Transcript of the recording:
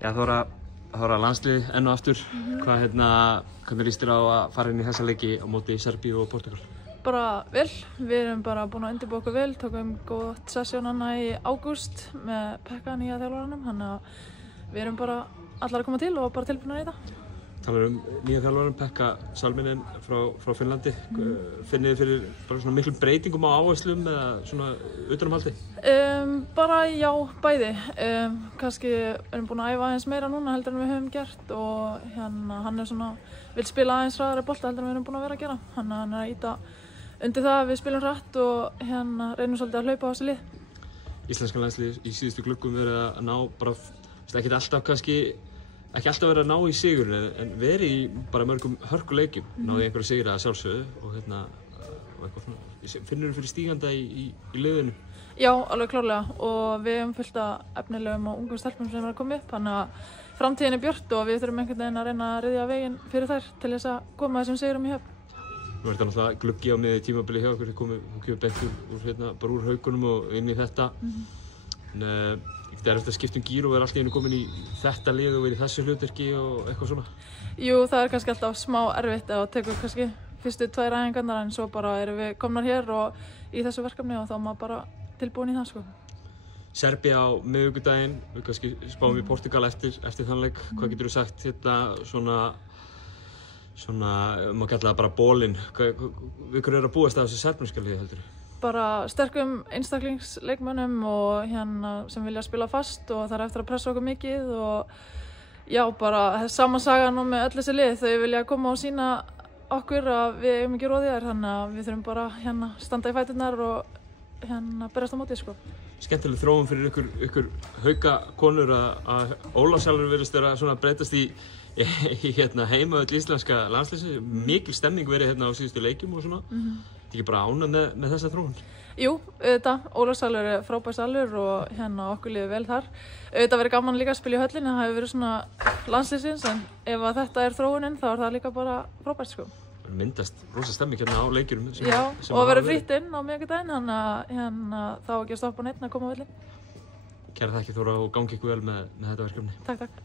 Já, það var landsliði enn og aftur. Hvernig líst þér á að fara inn í þessa leiki á móti Serbíu og Portúgal? Bara vel. Við erum bara búin að undirbúa okkur vel. Tókum gott sessjón í ágúst með Pekka nýja þjálfaranum. Þannig að við erum bara allar að koma til og bara tilbúinir í þetta. Talar nýja þjálfarann Pekka Salminen frá Finnlandi. Finnið þið fyrir bara svona miklum breytingum á áherslum eða svona utanumhaldi? Bara já, bæði. Kannski erum búin að æfa aðeins meira núna heldur en við höfum gert og hann svona vill spila aðeins hraðari bolta heldur en við erum búin að vera að gera. Hann er að ýta undir það að við spilum hratt og reynum svolítið að hlaupa á þessu lið. Íslenska landslið í síðustu gluggum verið að ná bara, ekki alltaf verið að ná í sigur en verið í bara mörgum hörkuleikjum. Náði einhverju sigra að sjálfsögðu og eitthvað svona. Finnurðu fyrir stíganda í liðinu? Já, alveg klárlega og við höfum fullt af efnilegum og ungum stelpum sem er að koma upp þannig að framtíðin er björt og við þurfum einhvern veginn að reyna að ryðja veginn fyrir þær til þess að koma þessum sigurum í höfn. Nú er þetta náttúrulega gluggi á miðju tímabili hjá okkur, þið komið beint bara úr haugunum og inn í þetta. En það er eftir að skipta gír og vera alltaf einu komin í þetta lið og vera í þessu hlutverki og eitthvað svona? Jú, það er kannski alltaf smá erfitt að tekur kannski fyrstu 2 æfingarnar en svo bara erum við komnar hér og í þessu verkefni og þá er maður bara tilbúin í það sko. Serbía á miðvikudaginn, við kannski spáum í Portúgal eftir þann leik. Hvað getur þú sagt svona, maður kalla það bara bólinn, við hverju að búast af þessu serbneska liði heldur? Bara sterkum einstaklingsleikmönnum og sem vilja spila fast og það er eftir að pressa okkur mikið og já, bara sama sagan og með öll þessi lið. Þau vilja koma og sýna okkur að við eigum ekki roðið þær, þannig að við þurfum bara standa í fæturnar og berast á móti sko. Skemmtileg þróun fyrir ykkur haukakonur að Ólafsálfur virðist vera svona að breytast í heimaöll íslenska landsliðsins. Mikil stemning verið á síðustu leikjum og svona. Ekki bara ánægð með þessa þróun? Jú, auðvitað. Ólafsálfur er frábær salur og okkur líður vel þar. Auðvitað verið gaman líka að spila í höllinni, það hefur verið svona landsliðsins en ef þetta er þróunin þá er það líka bara frábært sko. Myndast rosa stemming á leikjunum. Já, og verður frítt inn á miðvikudaginn, þannig að þá ekki að stoppa neitt að koma á völlinn. Kærar þakkir Þóra og gangi ykkur vel með þetta verkefni. Takk.